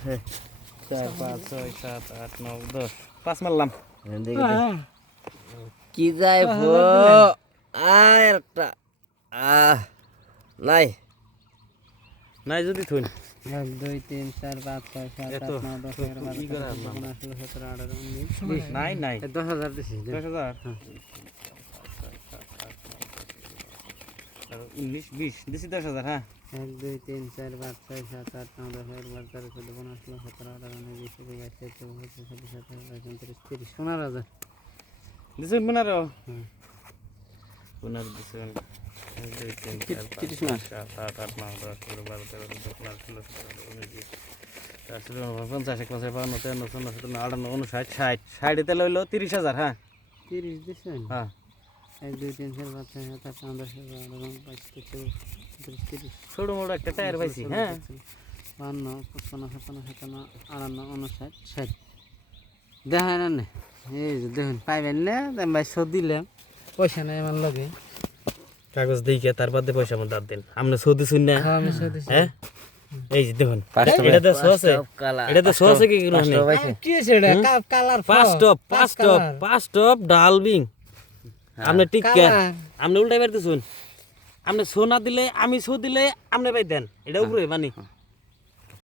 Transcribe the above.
4 5 6 7 8 9 10 5 মারলাম কি যায় ভো আর একটা নাই নাই যদি থুন 1 2 3 4 5 6 7 8 9 10 11 12 13 14 15 16 17 18 19 নাই নাই 10000 দিছি 10000 19 20 দিছি 10000 হ্যাঁ 1 2 3 4 5 6 7 8 9 10 11 12 13 14 15 16 17 18 19 20 21 22 23 24 25 26 27 28 29 30 15000 দিছেন পুনারো হুম পুনার দিছেন 1 2 3 4 5 6 7 8 8 9 10 11 12 13 14 15 16 17 18 19 20 50 51 53 54 55 56 57 60 লইলো 30000 হ্যাঁ 30 দিছেন হ্যাঁ 1 2 3 4 5 6 7 8 9 10 11 12 13 14 30 ছোট মোটো একটা টায়ার পাইছি হ্যাঁ 52 55 57 58 59 60 দেখেন না এই যে দেখেন পাইবেন না আমি ভাই শোধ দিলাম পয়সা নাই আমার লগে কাগজ দিকে তার বাদে পয়সা মত দাঁত দেন আপনি সৌদি শুন না হ্যাঁ আমি শোধ দিছি হ্যাঁ এই যে দেখুন পাঁচটা এটা তো সসে কালা এটা তো সসে কি কোনো নেই কি আছে এটা কালার পাঁচ টপ ডালবিং আপনি টিক্কা আপনি উল্টাই পারতে শুন আপনি সোনা দিলে আমি সো দিলে আপনি পাই দেন এটা উপরে মানে